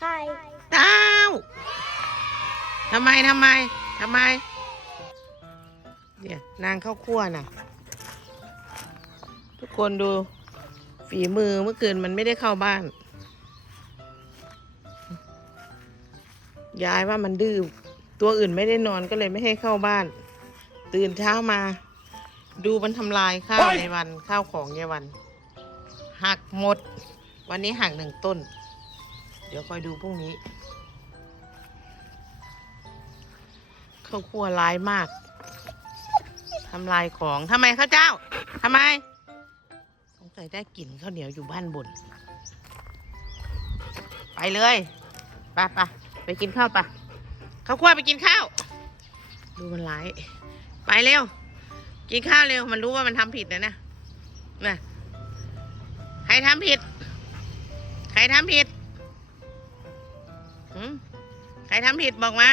ไข่เต้าทำไมทำไมทำไมเนี่ยนางข้าวคั่วน่ะ ทุกคนดูฝีมือเมื่อคืนมันไม่ได้เข้าบ้าน ยายว่ามันดื้อตัวอื่นไม่ได้นอนก็เลยไม่ให้เข้าบ้าน ตื่นเช้ามา ดูมันทำลายข้าวในวันข้าวของในวัน หักหมด วันนี้หักหนึ่งต้น เดี๋ยวคอยดูพรุ่งนี้ข้าวคั่วร้ายมากทำลายของทำไมข้าวเจ้าทำไมสงสัยได้กลิ่นข้าวเหนียวอยู่บ้านบน ไปเลยไปไปไปกินข้าวปะข้าวคั่วไปกินข้าว ดูมันร้าย ไปเร็ว กินข้าวเร็ว มันรู้ว่ามันทำผิดนะนะน่ะใครทำผิด ใครทำผิด ใครทำผิดบอกมา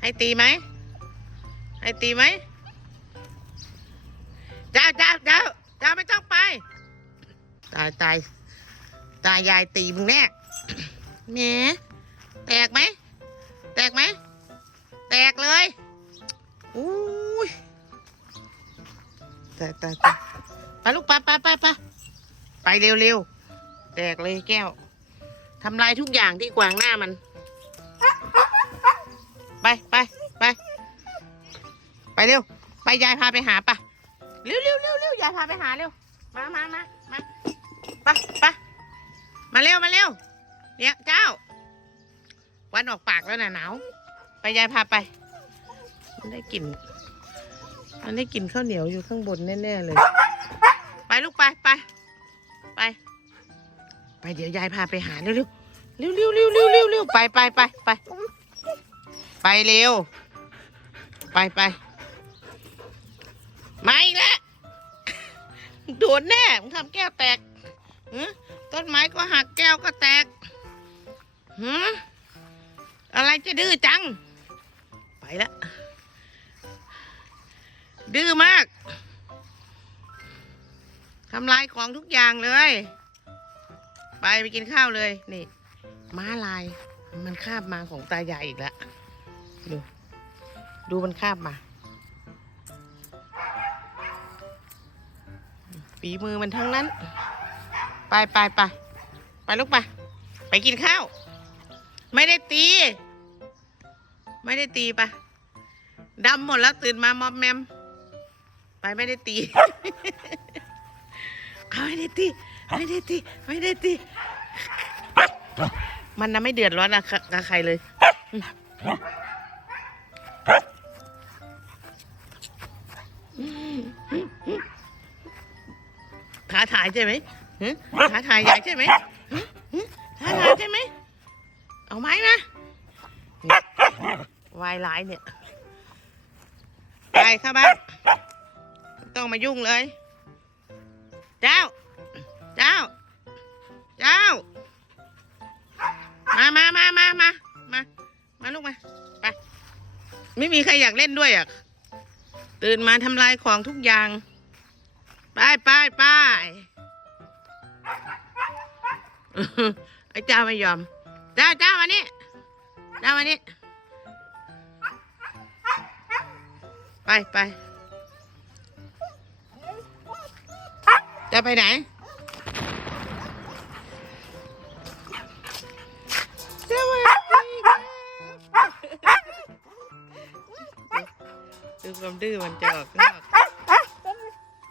ให้ตีไหม ให้ตีไหม เจ้าเจ้าเจ้าเจ้าไม่ต้องไป ตายตายตายายตีมึงแน่แหมแตกไหม แตกไหม แตกเลยอุ้ยตายตายตายไปลูกไปไปไปไปไปเร็วเร็วๆแตกเลยแก้ว ทำลายทุกอย่างที่ขวางหน้ามัน ไปไปไป ไปเร็ว ไปยายพาไปหาปะเร็วเร็วเร็วเร็วยายพาไปหาเร็ว มามามามาไปไปมาเร็วมาเร็ว เนี่ยเจ้า วันออกปากแล้วนะหนาว ไปยายพาไป มันได้กลิ่น มันได้กลิ่นข้าวเหนียวอยู่ข้างบนแน่ๆเลย ไปลูกไปไปไป ไปเดี๋ยวยายพาไปหาเร็วเร็วเร็วเร็วเร็วเร็วเร็วเร็วไปไปไปไปไปเร็ว ไปไปมาอีกแล้วโดนแน่มึงทำแก้วแตกต้นไม้ก็หักแก้วก็แตกหึอะไรจะดื้อจัง ไปละดื้อมากทำลายของทุกอย่างเลย ไปไปกินข้าวเลย นี่ม้าลาย มันคาบมาของตาใหญ่อีกแล้วดู ดูมันคาบมาฝีมือมันทั้งนั้น ไปไปไปไปลูกไปไปกินข้าว ไม่ได้ตี ไม่ได้ตีปะดำหมดแล้วตื่นมามอมแมม ไปไม่ได้ตี เอาไม่ได้ตี ไม่ได้ตีไม่ได้ตีมันนะไม่เดือดร้อนอะกับใครเลยท้าทายใช่ไหมท้าทายใหญ่ใช่ไหมท้าทายใช่ไหมเอาไม้มาเนี่ยวายร้ายเนี่ยไปเข้าบ้านต้องมายุ่งเลย เจ้า เจ้า เจ้า มามามามามามา มาลูกมา ไป ไม่มีใครอยากเล่นด้วยอะ ตื่นมาทำลายของทุกอย่าง ไปไปไปไอ้เจ้าไม่ยอม เจ้าเจ้ามานี่เจ้ามานี่ไปไปจะไปไหน ความดื้อมันจะออกนอก